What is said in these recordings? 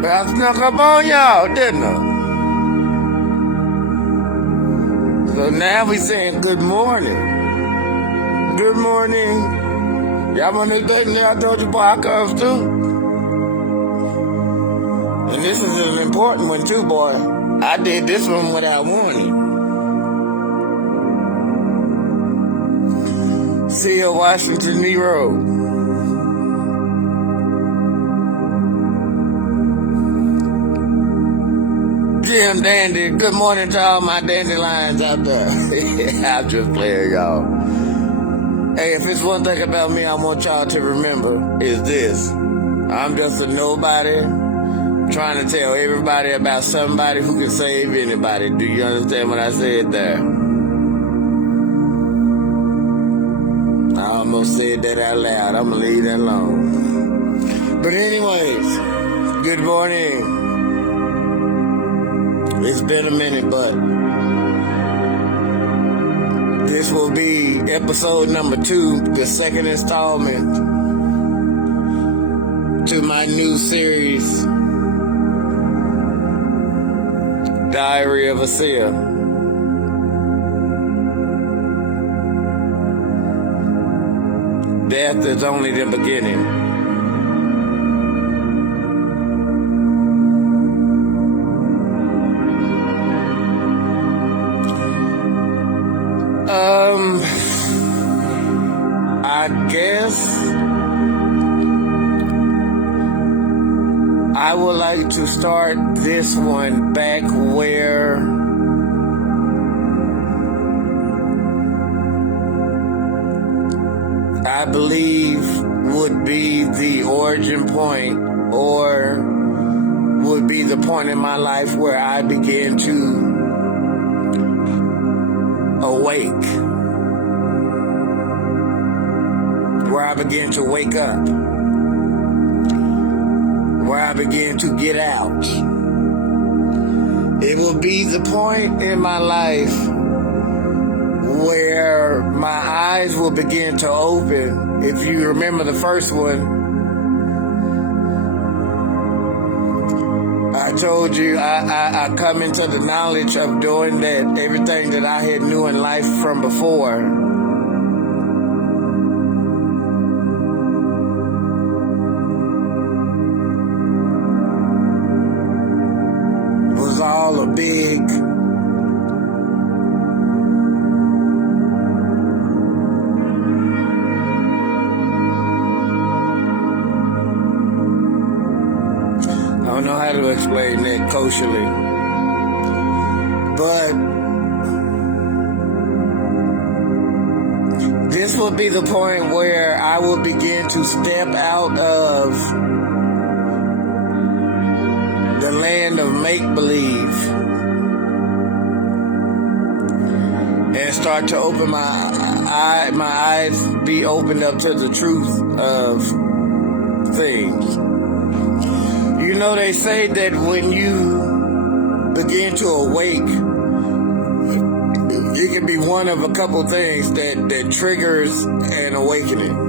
But I snuck up on y'all, didn't I? So now we saying good morning. Good morning. Y'all want to date there? I told you, boy, I comes too. And this is an important one too, boy. I did this one without warning. Seer, Washington, Nero. Jim Dandy, good morning to all my dandelions out there. I'm just playing, y'all. Hey, if it's one thing about me I want y'all to remember is this. I'm just a nobody trying to tell everybody about somebody who can save anybody. Do you understand what I said there? I almost said that out loud. I'm going to leave that alone. But anyways, good morning. It's been a minute, but this will be episode number 2, the second installment to my new series, Diary of a Seer. Death is only the beginning. I guess I would like to start this one back where I believe would be the origin point, or would be the point in my life where I began to awake, where I began to wake up, where I began to get out. It will be the point in my life where my eyes will begin to open. If you remember the first one, I told you I come into the knowledge of doing that everything that I had knew in life from before was all a big I don't know how to explain that kosherly, but this will be the point where I will begin to step out of the land of make-believe and start to open my eyes be opened up to the truth of things. You know, they say that when you begin to awake, it can be one of a couple things that triggers an awakening.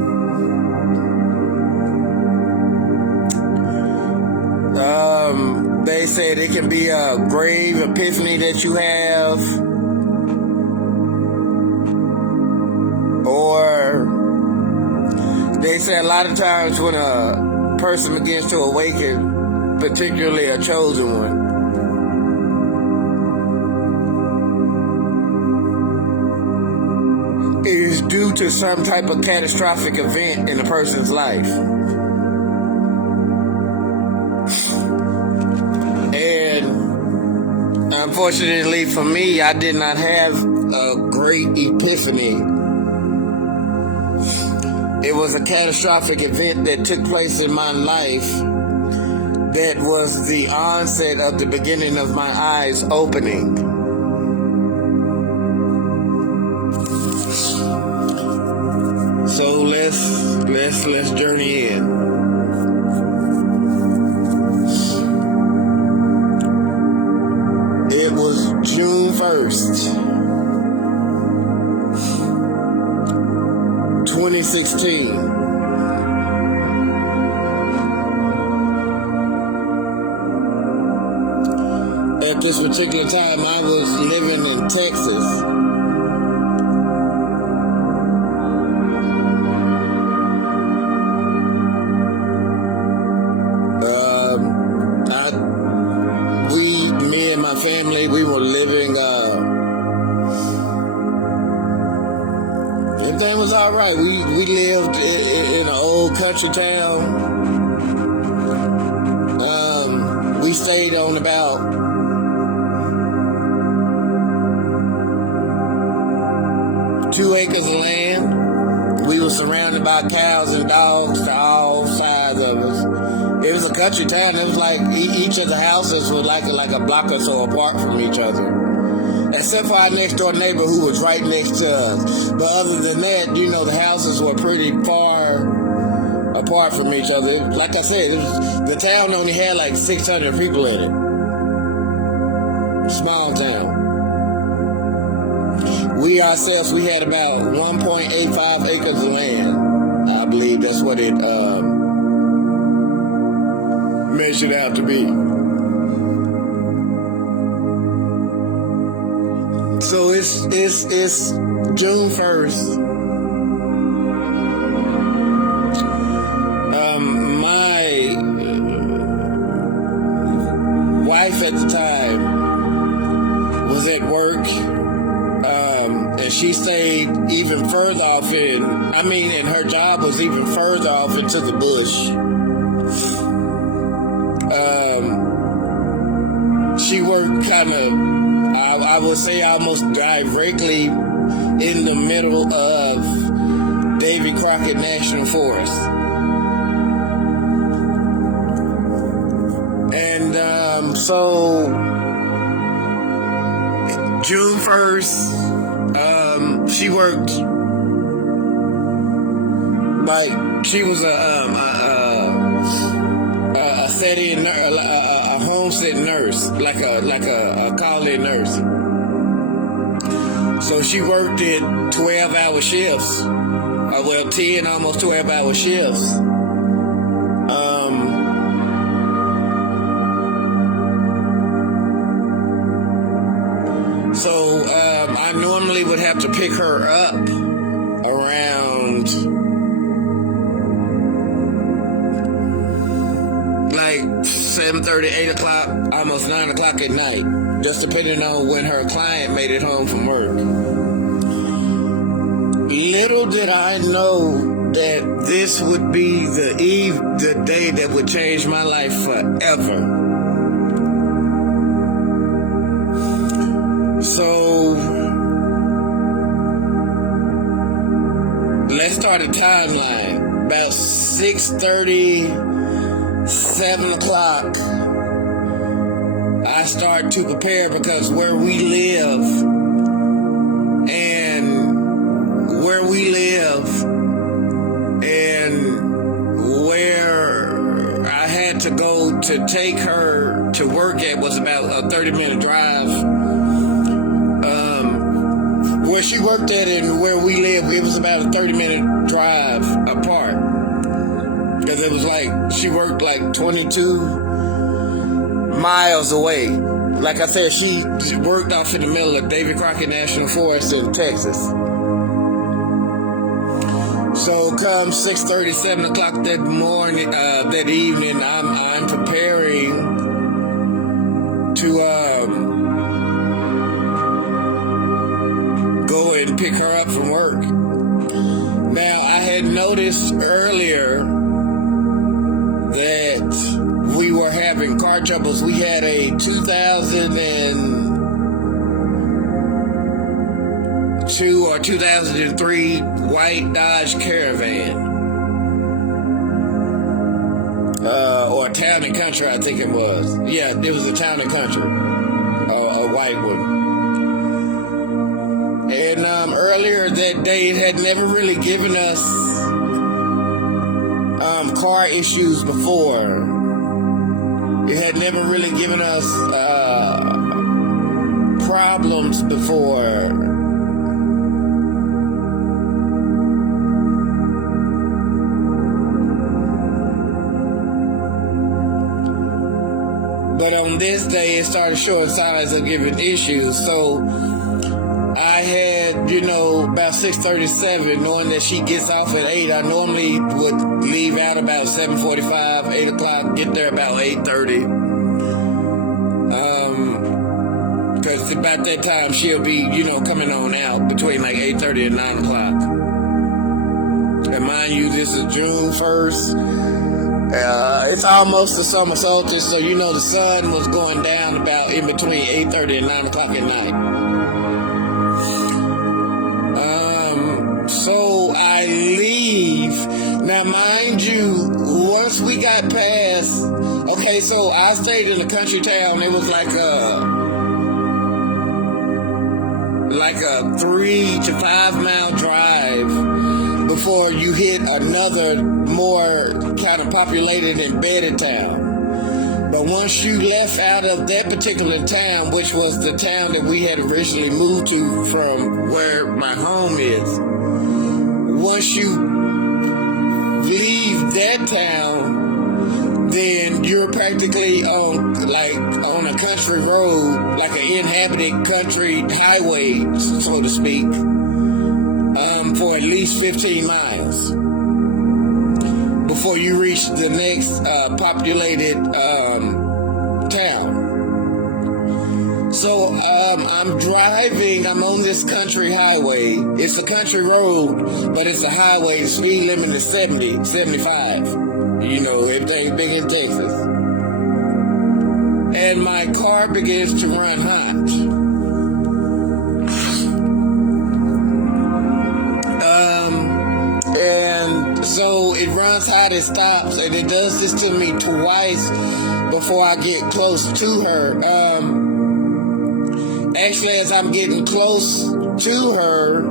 They said it can be a grave epiphany that you have, or they say a lot of times when a person begins to awaken, particularly a chosen one, is due to some type of catastrophic event in a person's life. And unfortunately for me, I did not have a great epiphany. It was a catastrophic event that took place in my life that was the onset of the beginning of my eyes opening. So let's journey in. It was June 1st, 2016. at this particular time, I was living in Texas. Me and my family, we were living, everything was all right. We lived in an old country town. We stayed on about 2 acres of land. We were surrounded by cows and dogs to all sides of us. It was a country town. It was like each of the houses were like a block or so apart from each other, except for our next door neighbor who was right next to us. But other than that, the houses were pretty far apart from each other. Like I said, the town only had like 600 people in it. Small town. We ourselves, we had about 1.85 acres of land. I believe that's what it measured out to be. So it's June 1st. My wife at the time was at work, and she stayed even further off and her job was even further off into the bush. She worked kind of, I would say, almost directly in the middle of Davy Crockett National Forest. And so June 1st, she worked like she was a setting, a homestead nurse, like a call-in nurse. So she worked at 12-hour shifts. 10, almost 12-hour shifts. So I normally would have to pick her up around like 7:30, 8 o'clock, almost 9 o'clock at night, just depending on when her client made it home from work. Little did I know that this would be the day that would change my life forever. So let's start a timeline. About 6:30, 7 o'clock, I start to prepare, because where we live and where I had to go to take her to work at was about a 30-minute drive. Where she worked at and where we live, it was about a 30-minute drive apart. Because it was like, she worked like 22 miles away. Like I said, she worked off in the middle of Davy Crockett National Forest in Texas. So come 6:30, 7 o'clock that morning, that evening, I'm preparing to go and pick her up from work. Now, I had noticed earlier that we were having car troubles. We had a 2002 or 2003 white Dodge Caravan. Or Town and Country, I think it was. Yeah, it was a Town and Country. A white one. And earlier that day, it had never really given us car issues before. It had never really given us problems before. But on this day, it started showing signs of giving issues. So I had, about 6:37, knowing that she gets off at 8. I normally would leave out about 7:45, 8 o'clock, get there about 8:30. Because about that time, she'll be, coming on out between like 8:30 and 9 o'clock. And mind you, this is June 1st. It's almost the summer solstice, so the sun was going down about in between 8:30 and 9 o'clock at night. So I leave. Now, mind you, once we got past, okay, so I stayed in a country town. It was like a 3 to 5 mile drive before you hit another more kind of populated and embedded town. But once you left out of that particular town, which was the town that we had originally moved to from where my home is, once you leave that town, then you're practically on a country road, like an inhabited country highway, so to speak, for at least 15 miles before you reach the next populated town. So I'm driving, I'm on this country highway. It's a country road, but it's a highway. The speed limit is 70, 75. Everything's big in Texas. And my car begins to run hot. And so it runs hot, it stops, and it does this to me twice before I get close to her. Actually, as I'm getting close to her,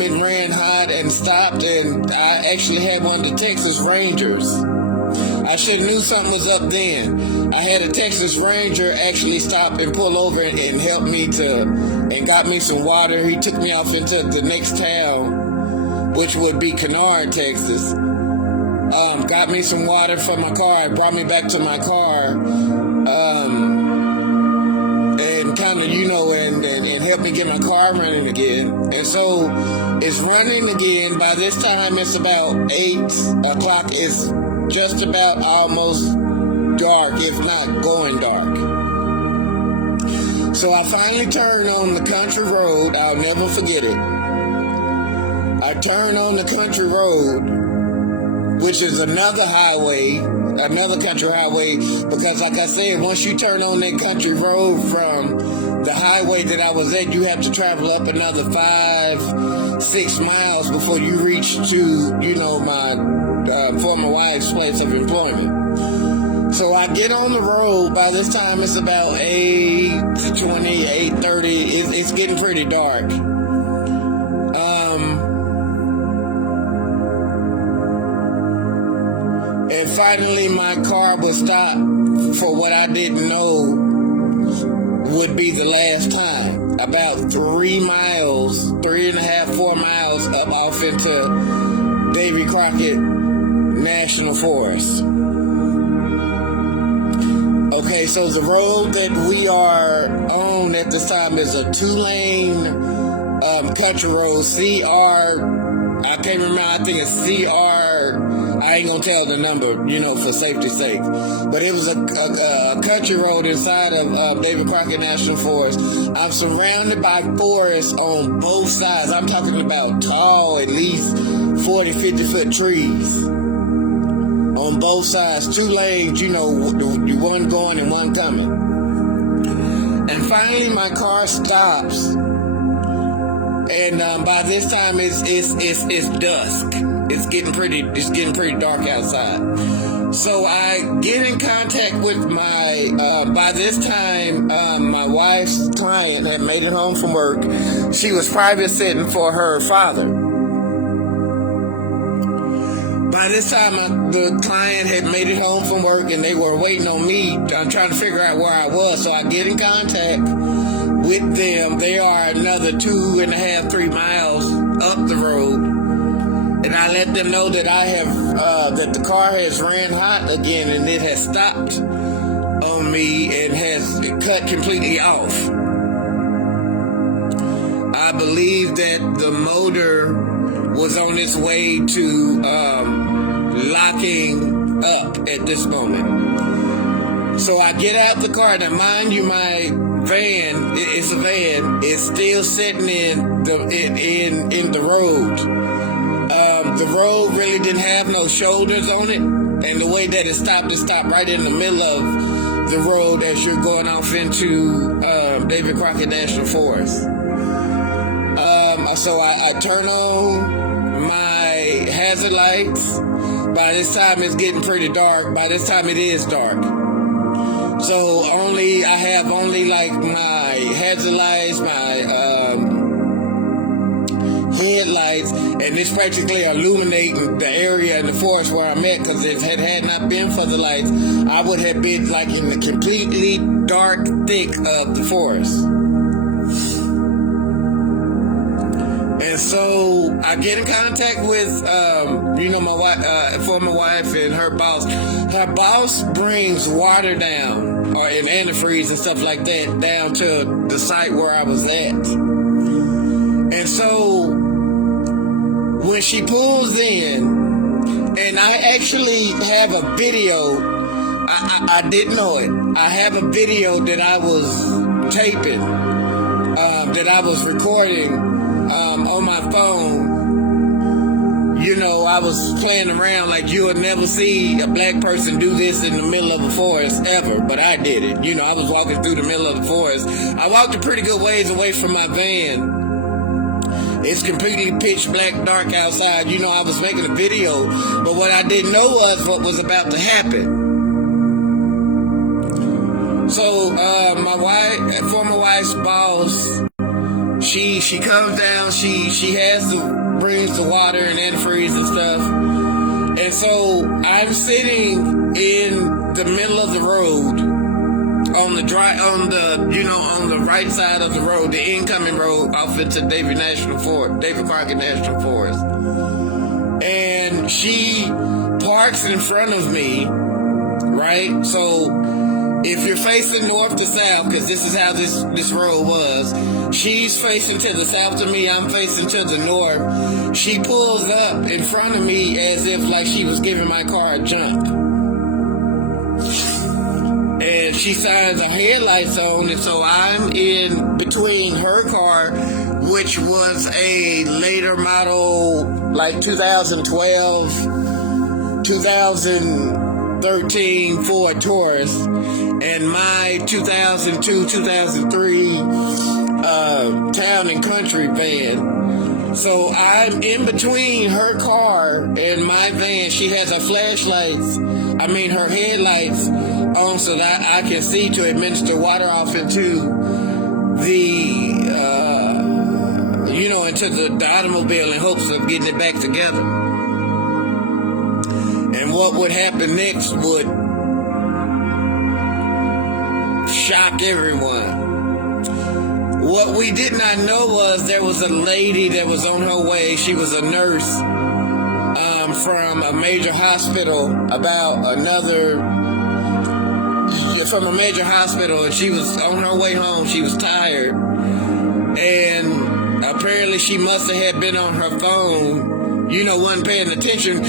it ran hot and stopped, and I actually had one of the Texas Rangers. I should have knew something was up then. I had a Texas Ranger actually stop and pull over and help me and got me some water. He took me off into the next town, which would be Kennard, Texas. Got me some water for my car, brought me back to my car, and kind of, and helped me get my car running again. And so it's running again. By this time, it's about 8 o'clock. It's just about almost dark, if not going dark. So I finally turned on the country road. I'll never forget it. I turned on the country road, which is another highway, another country highway, because like I said, once you turn on that country road from the highway that I was at, you have to travel up another 5-6 miles before you reach to, my former wife's place of employment. So I get on the road. By this time, it's about 8:20, 8:30. It's getting pretty dark. And finally, my car was stopped for what I didn't know would be the last time. About 3 miles, 3.5, 4 miles up off into Davy Crockett National Forest. Okay, so the road that we are on at this time is a 2-lane country road. CR, I can't remember, I think it's CR, I ain't gonna tell the number, for safety's sake. But it was a country road inside of David Crockett National Forest. I'm surrounded by forests on both sides. I'm talking about tall, at least 40, 50-foot trees on both sides. 2 lanes, one going and one coming. And finally, my car stops. And by this time, it's dusk. It's getting pretty dark outside. So I get in contact with my, by this time, my wife's client had made it home from work. She was private sitting for her father. By this time, the client had made it home from work and they were waiting on me, trying to figure out where I was. So I get in contact with them. They are another 2.5, 3 miles up the road. and I let them know that I have that the car has ran hot again, and it has stopped on me and has cut completely off. I believe that the motor was on its way to locking up at this moment. So I get out the car. Now, mind you, my van, it's a van, it's still sitting in the road. The road really didn't have no shoulders on it, and the way that it stopped right in the middle of the road as you're going off into David Crockett National Forest. So I turn on my hazard lights. By this time it's getting pretty dark. By this time it is dark. So I have only like my hazard lights, my headlights, and it's practically illuminating the area in the forest where I'm at, because if it had not been for the lights, I would have been like in the completely dark thick of the forest. And so I get in contact with, my wife, former wife and her boss. Her boss brings water down, or in antifreeze and stuff like that, down to the site where I was at. And so when she pulls in, and I actually have a video, I didn't know it. I have a video that I was taping, that I was recording on my phone. I was playing around like you would never see a black person do this in the middle of a forest ever, but I did it. I was walking through the middle of the forest. I walked a pretty good ways away from my van. It's completely pitch black dark outside. I was making a video, but what I didn't know was what was about to happen. So my former wife's boss, she comes down, she brings the water and antifreeze and stuff. And so I'm sitting in the middle of the road on the right side of the road, the incoming road off into David Crockett National Forest. And she parks in front of me, right? So if you're facing north to south, because this is how this road was, she's facing to the south of me, I'm facing to the north. She pulls up in front of me as if like she was giving my car a jump. And she signs her headlights on, and so I'm in between her car, which was a later model, like 2012, 2013 Ford Taurus, and my 2002, 2003 Town and Country van. So I'm in between her car and my van. She has her her headlights on so that I can see to administer water off into into the automobile in hopes of getting it back together. And what would happen next would shock everyone. What we did not know was there was a lady that was on her way. She was a nurse from a major hospital and she was on her way home. She was tired, and apparently she must have been on her phone, wasn't paying attention.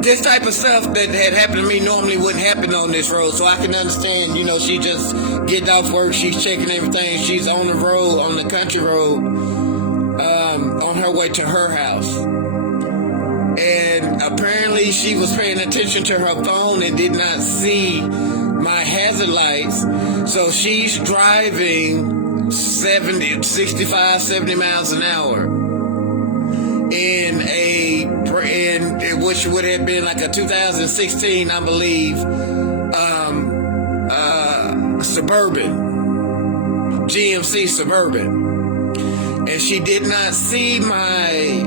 This type of stuff that had happened to me normally wouldn't happen on this road, so I can understand, she just getting off work, she's checking everything, she's on the road, on the country road, on her way to her house. And apparently she was paying attention to her phone and did not see my hazard lights, so she's driving 65, 70 miles an hour in which would have been like a 2016, I believe, Suburban, GMC Suburban. And she did not see my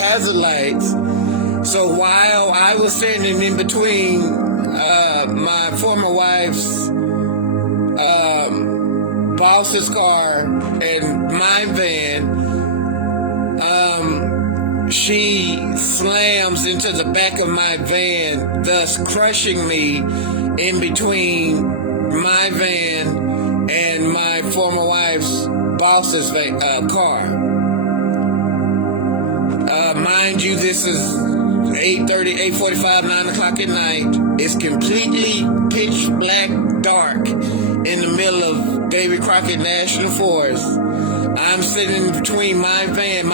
hazard lights. So while I was standing in between my former wife's boss's car and my van, she slams into the back of my van, thus crushing me in between my van and my former wife's boss's car. Mind you, this is 8:30, 8:45, 9 o'clock at night. It's completely pitch black dark in the middle of Davy Crockett National Forest. I'm sitting in between my van,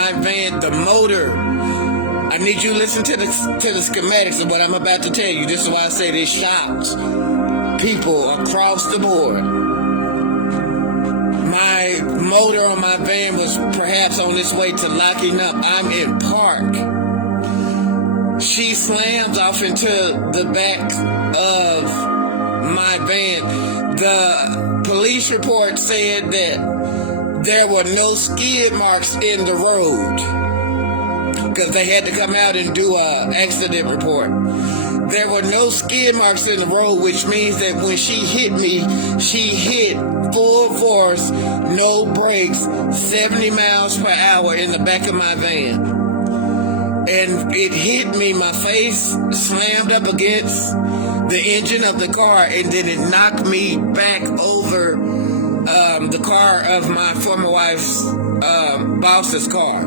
the motor. I need you to listen to the schematics of what I'm about to tell you. This is why I say this shocked people across the board. My motor on my van was perhaps on its way to locking up. I'm in park. She slams off into the back of my van. The police report said that there were no skid marks in the road because they had to come out and do an accident report. There were no skid marks in the road, which means that when she hit me, she hit full force, no brakes, 70 miles per hour in the back of my van. And it hit me, my face slammed up against the engine of the car, and then it knocked me back over the car of my former wife's boss's car.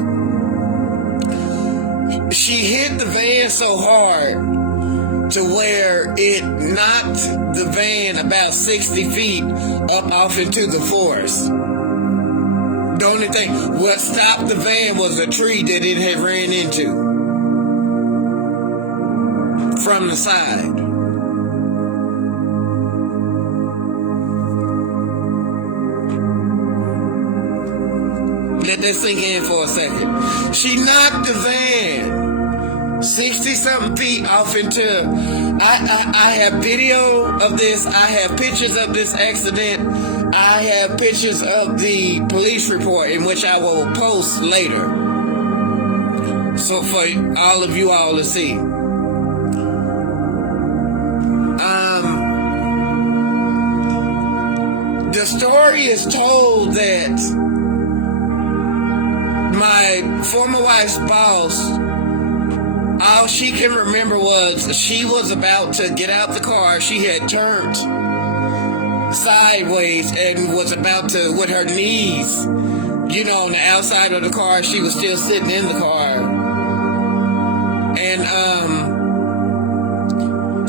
She hit the van so hard to where it knocked the van about 60 feet up off into the forest. The only thing, what stopped the van was a tree that it had ran into from the side. Let that sink in for a second. She knocked the van 60-something feet off into... I have video of this. I have pictures of this accident. I have pictures of the police report, in which I will post later, so for all of you all to see. The story is told that my former wife's boss, all she can remember was she was about to get out the car. She had turned sideways and was about to, with her knees, you know, on the outside of the car. She was still sitting in the car. And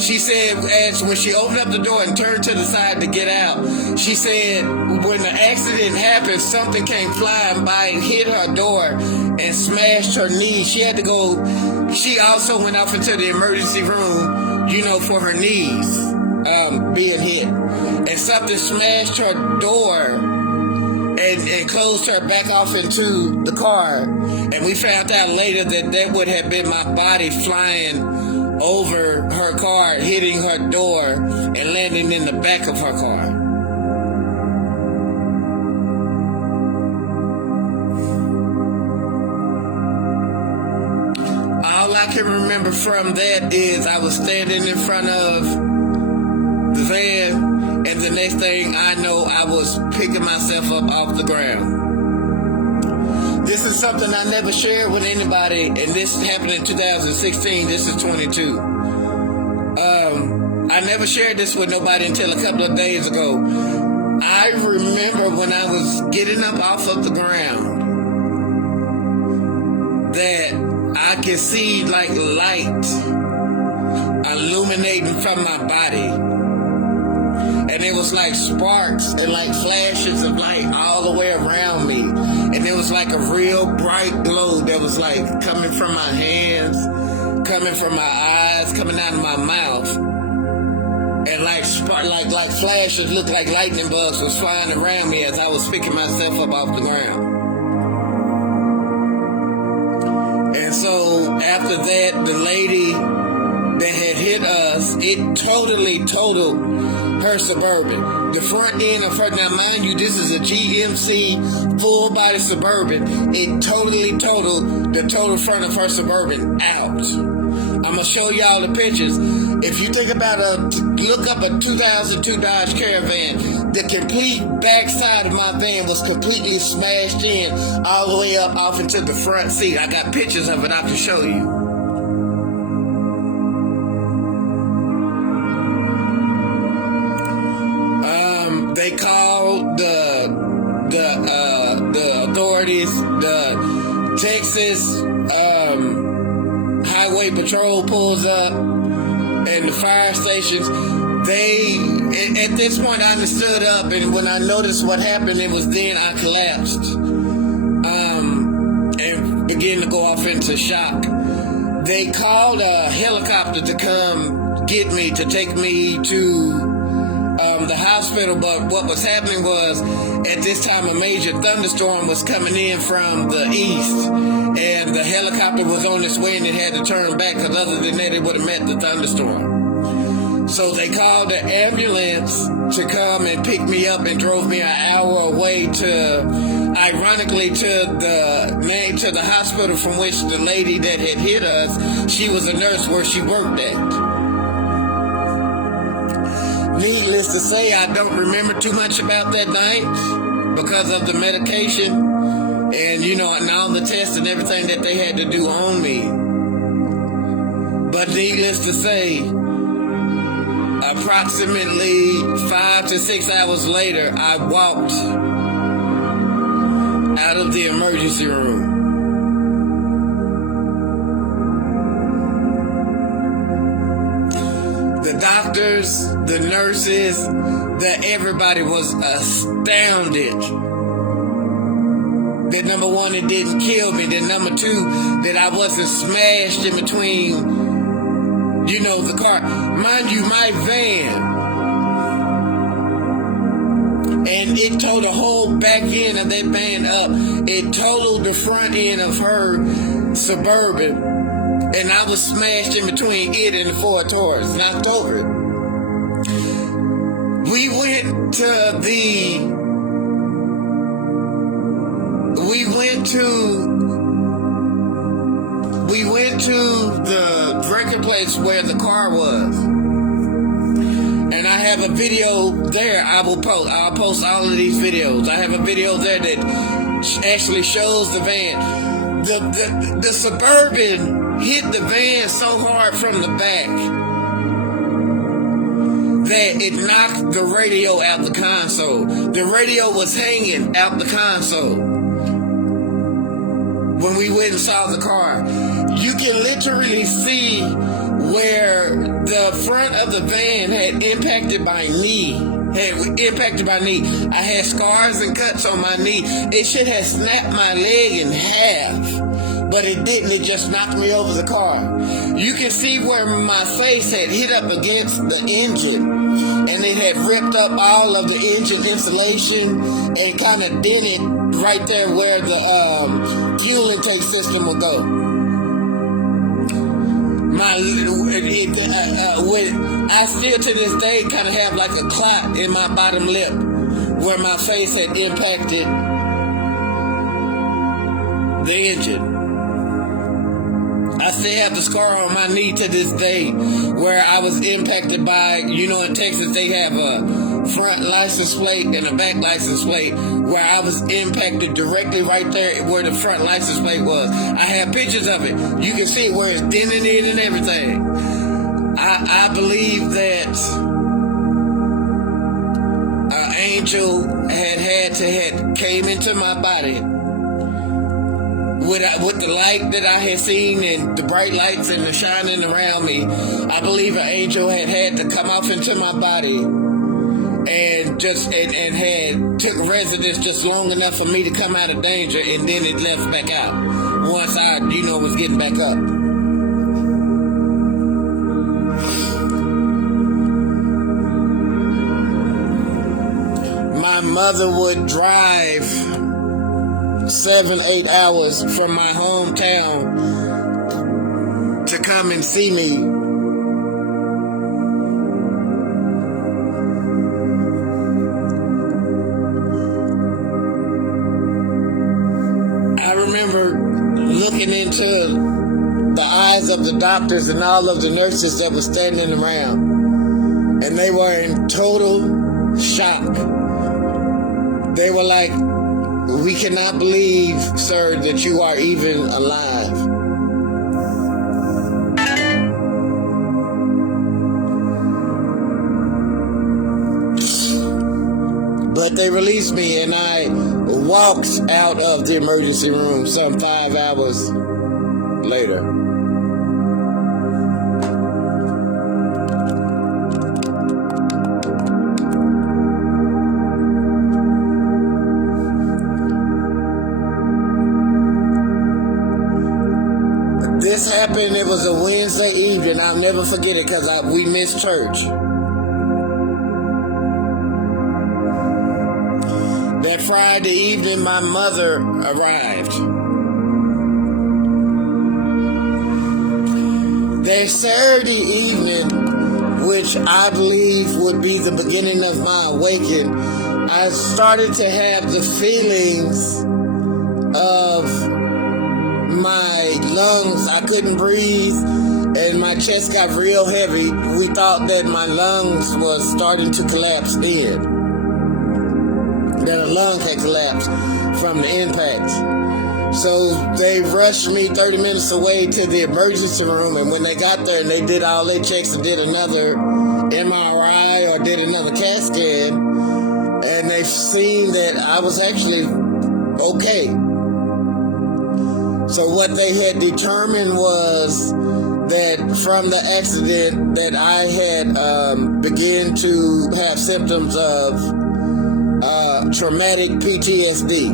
she said, as when she opened up the door and turned to the side to get out, she said when the accident happened, something came flying by and hit her door and smashed her knee. She had to go. She also went off into the emergency room, you know, for her knees being hit. And something smashed her door and closed her back off into the car. And we found out later that that would have been my body flying over her car, hitting her door, and landing in the back of her car. All I can remember from that is I was standing in front of the van, and the next thing I know, I was picking myself up off the ground. This is something I never shared with anybody, and this happened in 2016. This is 22. I never shared this with nobody until a couple of days ago. I remember when I was getting up off of the ground that I could see like light illuminating from my body. And it was like sparks and like flashes of light all the way around me. And it was like a real bright glow that was like coming from my hands, coming from my eyes, coming out of my mouth. And like flashes, looked like lightning bugs was flying around me as I was picking myself up off the ground. And so after that, the lady that had hit us, it totally totaled her Suburban. The front end of her, now mind you, this is a GMC full body Suburban. It totally totaled the total front of her Suburban out. I'm gonna show y'all the pictures. If you think about look up a 2002 Dodge Caravan, the complete backside of my van was completely smashed in all the way up off into the front seat. I got pictures of it I can show you. They called the authorities, the Texas Highway Patrol pulls up, and the fire stations. At this point, I stood up, and when I noticed what happened, it was then I collapsed and began to go off into shock. They called a helicopter to come get me, to take me to the hospital, but what was happening was, at this time, a major thunderstorm was coming in from the east, and the helicopter was on its way, and it had to turn back, because other than that, it would have met the thunderstorm. So they called the ambulance to come and pick me up and drove me an hour away ironically, to the hospital from which the lady that had hit us, she was a nurse where she worked at. Needless to say, I don't remember too much about that night because of the medication and, and all the tests and everything that they had to do on me. But needless to say, approximately 5 to 6 hours later, I walked out of the emergency room. The doctors, the nurses, everybody was astounded that, number one, it didn't kill me. That, number two, that I wasn't smashed in between, the car. Mind you, my van, and it towed the whole back end of that van up. It totaled the front end of her Suburban. And I was smashed in between it and the Ford Taurus, knocked over. We went to the record place where the car was. And I have a video there I'll post all of these videos. I have a video there that actually shows the van. The Suburban hit the van so hard from the back that it knocked the radio out the console. The radio was hanging out the console when we went and saw the car. You can literally see where the front of the van had impacted my knee. I had scars and cuts on my knee. It should have snapped my leg in half, but it didn't. It just knocked me over the car. You can see where my face had hit up against the engine, and it had ripped up all of the engine insulation and kind of dented right there where the fuel intake system will go. I still to this day kind of have like a clot in my bottom lip where my face had impacted the engine. I still have the scar on my knee to this day where I was impacted by, in Texas they have a front license plate and a back license plate, where I was impacted directly right there where the front license plate was. I have pictures of it. You can see where it's dented in and everything. I believe that an angel had came into my body with the light that I had seen and the bright lights and the shining around me. I believe an angel had to come off into my body and had took residence just long enough for me to come out of danger, and then it left back out once I, was getting back up. My mother would drive 7-8 hours from my hometown to come and see me. I remember looking into the eyes of the doctors and all of the nurses that were standing around. And they were in total shock. They were like, "We cannot believe, sir, that you are even alive." But they released me, and I walked out of the emergency room some 5 hours later. This happened, it was a Wednesday evening. I'll never forget it because we missed church. That Friday evening, my mother arrived. That Saturday evening, which I believe would be the beginning of my awakening, I started to have the feelings of my lungs. I couldn't breathe, and my chest got real heavy. We thought that my lungs was starting to collapse in. That a lung had collapsed from the impact. So they rushed me 30 minutes away to the emergency room, and when they got there and they did all their checks and did another MRI or did another CAT scan, and they've seen that I was actually okay. So what they had determined was that from the accident that I had begun to have symptoms of traumatic PTSD.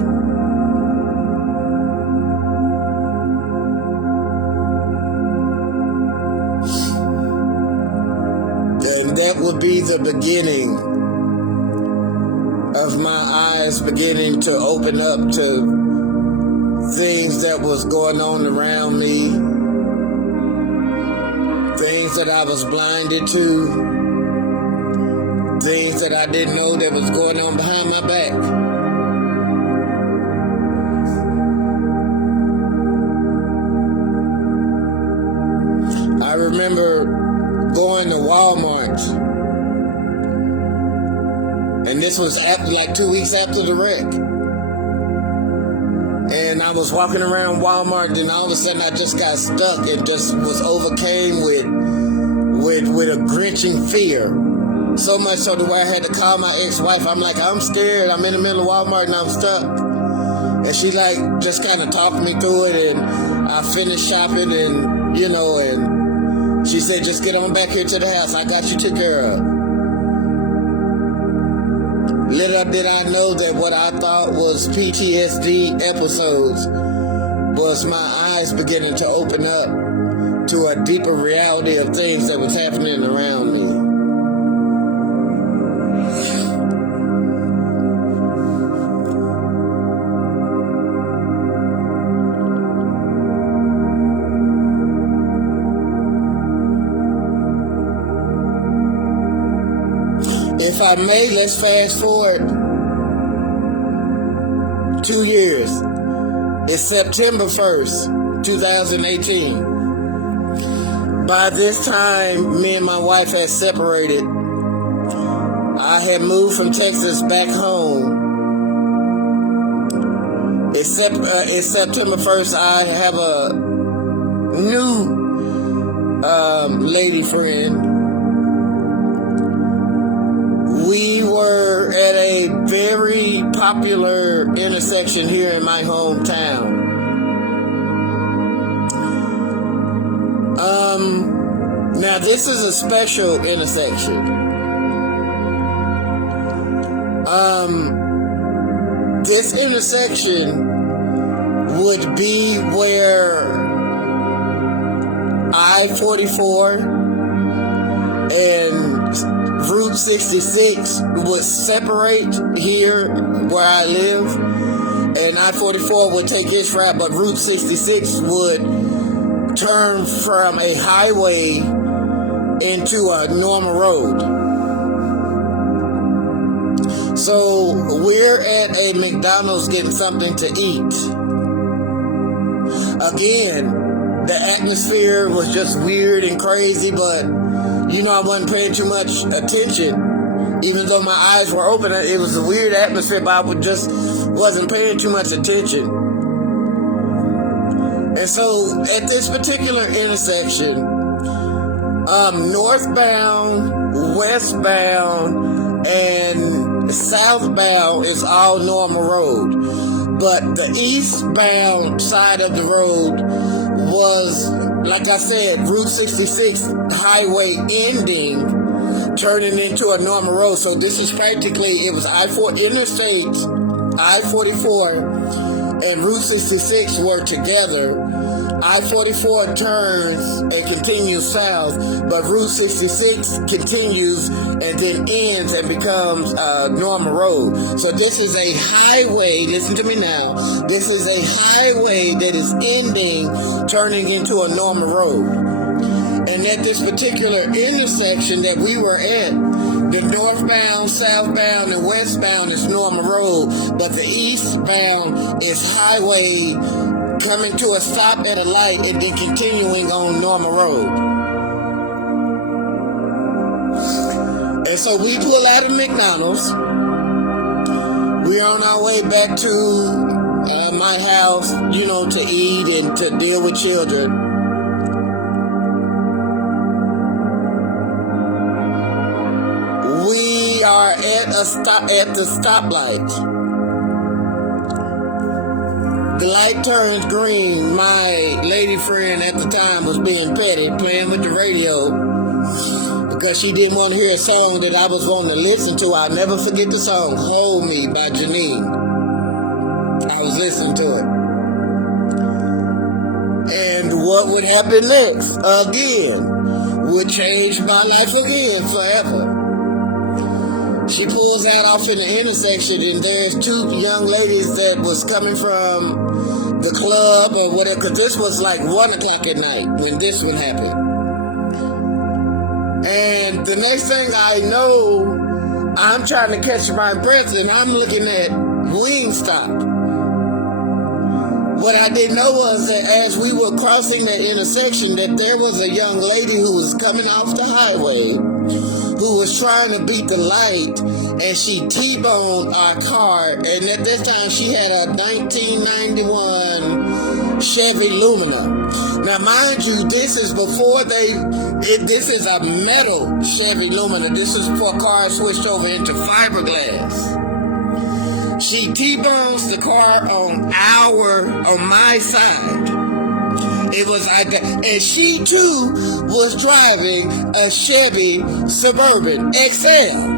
And that would be the beginning of my eyes beginning to open up to things that was going on around me, things that I was blinded to, things that I didn't know that was going on behind my back. I remember going to Walmart, and this was after, like 2 weeks after the wreck. And I was walking around Walmart, and all of a sudden I just got stuck and just was overcame with a grinching fear. So much so that I had to call my ex-wife. I'm like, "I'm scared. I'm in the middle of Walmart and I'm stuck." And she like just kind of talked me through it, and I finished shopping, and and she said, "Just get on back here to the house. I got you took care of." Little did I know that what I thought was PTSD episodes was my eyes beginning to open up to a deeper reality of things that was happening around me. If I may, let's fast forward 2 years. It's September 1st, 2018. By this time, me and my wife had separated. I had moved from Texas back home. It's September 1st. I have a new lady friend. We were at a very popular intersection here in my hometown. Now this is a special intersection. This intersection would be where I-44 and Route 66 would separate here where I live, and I-44 would take its route, but Route 66 would turn from a highway into a normal road. So we're at a McDonald's getting something to eat. Again, the atmosphere was just weird and crazy, but I wasn't paying too much attention. Even though my eyes were open, it was a weird atmosphere, but I just wasn't paying too much attention. And so at this particular intersection, northbound, westbound, and southbound is all normal road. But the eastbound side of the road was, like I said, Route 66 highway ending, turning into a normal road. So this is practically, it was I-4 interstate, I-44 and Route 66 were together. I-44 turns and continues south, but Route 66 continues and then ends and becomes a normal road. So this is a highway, listen to me now, this is a highway that is ending, turning into a normal road. And at this particular intersection that we were at, the northbound, southbound, and westbound is normal road, but the eastbound is highway coming to a stop at a light and then continuing on normal road. And so we pull out of McDonald's. We're on our way back to my house, to eat and to deal with children. We are at the stoplight. The light turns green. My lady friend at the time was being petty, playing with the radio because she didn't want to hear a song that I was wanting to listen to. I'll never forget the song, Hold Me by Janine. I was listening to it. And what would happen next? Again, would change my life again forever. She pulls out off in the intersection, and there's two young ladies that was coming from the club or whatever, because this was like 1 o'clock at night when this one happened. And the next thing I know, I'm trying to catch my breath, and I'm looking at Wingstop. What I didn't know was that as we were crossing that intersection, that there was a young lady who was coming off the highway, who was trying to beat the light, and she T-boned our car. And at this time, she had a 1991 Chevy Lumina. Now, mind you, this is before this is a metal Chevy Lumina. This is before cars switched over into fiberglass. She T-bones the car on my side. It was and she too was driving a Chevy Suburban XL.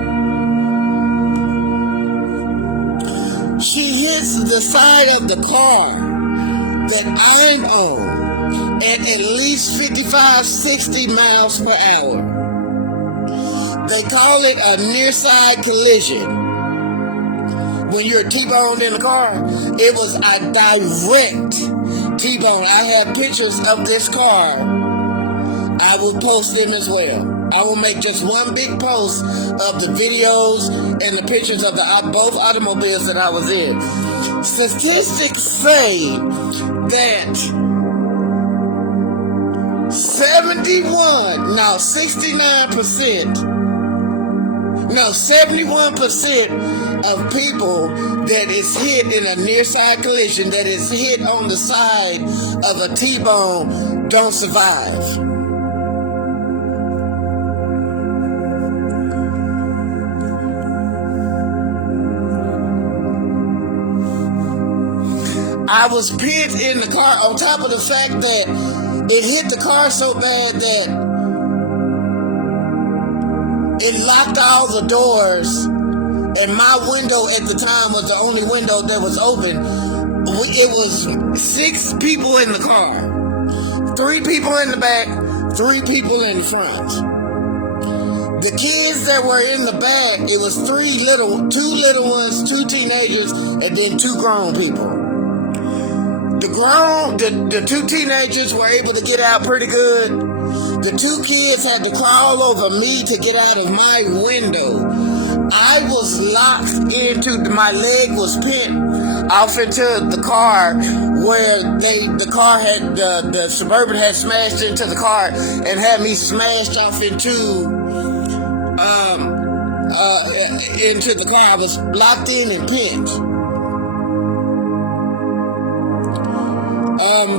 She hits the side of the car that I'm on at least 55, 60 miles per hour. They call it a near side collision. When you're T-boned in the car, it was a direct T-bone. I have pictures of this car. I will post them as well. I will make just one big post of the videos and the pictures of both automobiles that I was in. Statistics say that 71% of people that is hit in a near side collision, that is hit on the side of a T-bone, don't survive. I was pinned in the car on top of the fact that it hit the car so bad that it locked all the doors, and my window at the time was the only window that was open. It was 6 people in the car, 3 people in the back, 3 people in the front. The kids that were in the back, it was 2 little ones, 2 teenagers, and then 2 grown people. The 2 teenagers were able to get out pretty good. The 2 kids had to crawl over me to get out of my window. I was locked into, my leg was pinned off into the car where the Suburban had smashed into the car and had me smashed off into the car. I was locked in and pinned.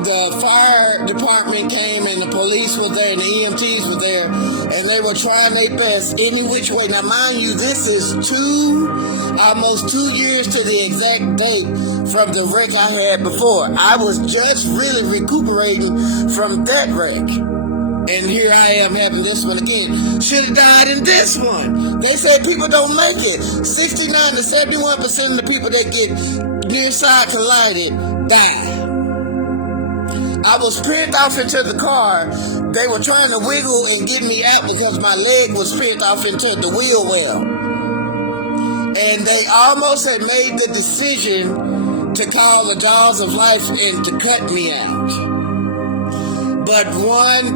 The fire department came and the police was there and the EMTs were there, and they were trying their best any which way. Now, mind you, this is almost 2 years to the exact date from the wreck I had before. I was just really recuperating from that wreck. And here I am having this one again. Should have died in this one. They say people don't make it. 69 to 71% of the people that get near side collided die. I was pinned off into the car. They were trying to wiggle and get me out because my leg was pinned off into the wheel well. And they almost had made the decision to call the jaws of life and to cut me out. But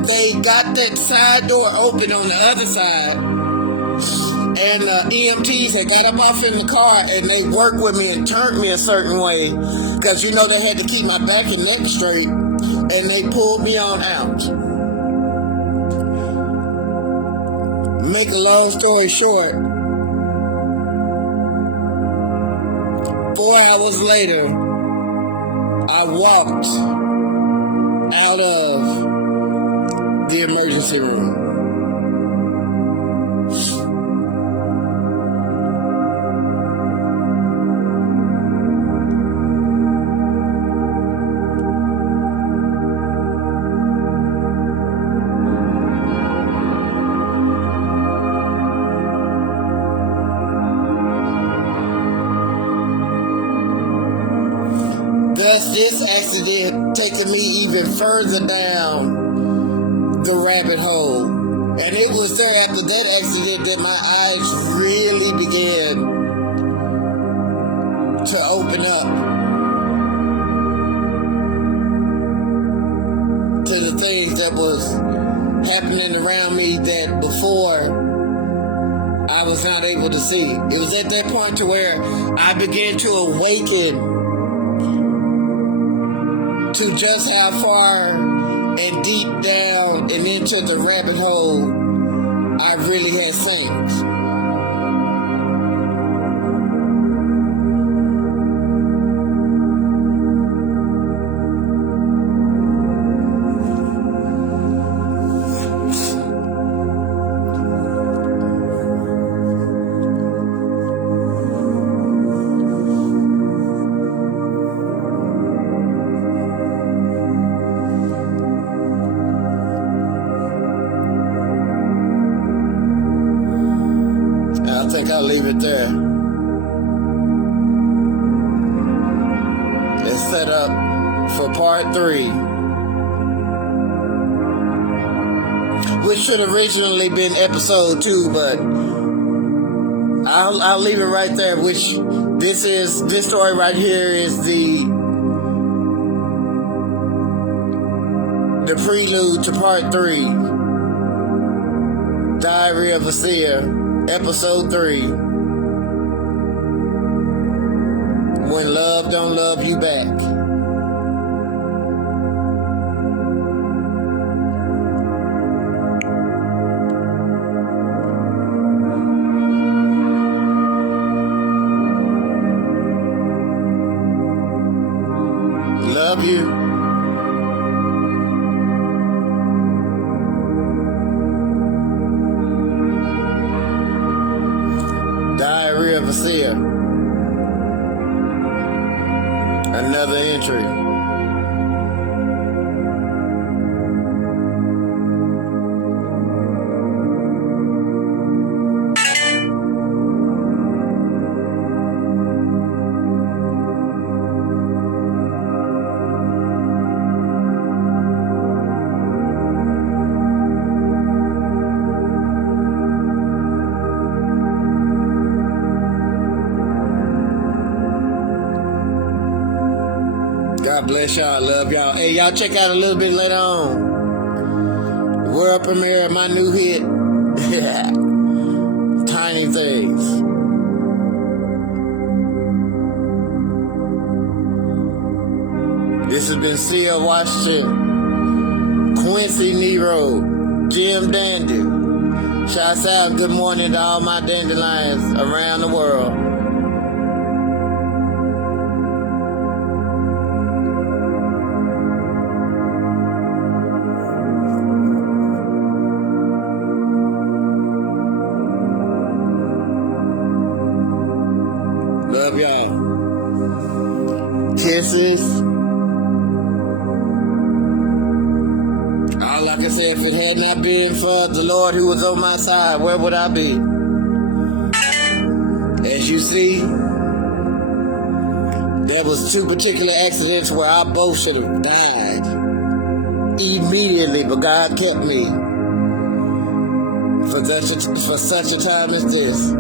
they got that side door open on the other side, and the EMTs had got up off in the car and they worked with me and turned me a certain way because they had to keep my back and neck straight, and they pulled me on out. Make a long story short, 4 hours later, I walked out of the emergency room. Thus, this accident taking me even further down the rabbit hole. And it was there after that accident that my eyes really began to open up to the things that was happening around me that before I was not able to see. It was at that point to where I began to awaken to just how far and deep down and into the rabbit hole I really had sunk. I think I'll leave it there. It's set up for part 3, which should have originally been episode 2, but I'll leave it right there. Which this story right here is the prelude to part 3, Diary of a Seer. Episode 3, When Love Don't Love You Back. Love you. Diary of a Seer. Another entry. God bless y'all. Love y'all. Hey, y'all check out a little bit later on. World premiere of my new hit, Tiny Things. Logan, Seer, Washington, Quincy, Nero, Jim Dandy. Shouts out, good morning to all my dandelions around the world. Love y'all. Kisses. All I can say, if it had not been for the Lord who was on my side, where would I be? As you see, there was 2 particular accidents where I both should have died immediately, but God kept me for such a time as this.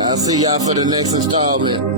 I'll see y'all for the next installment.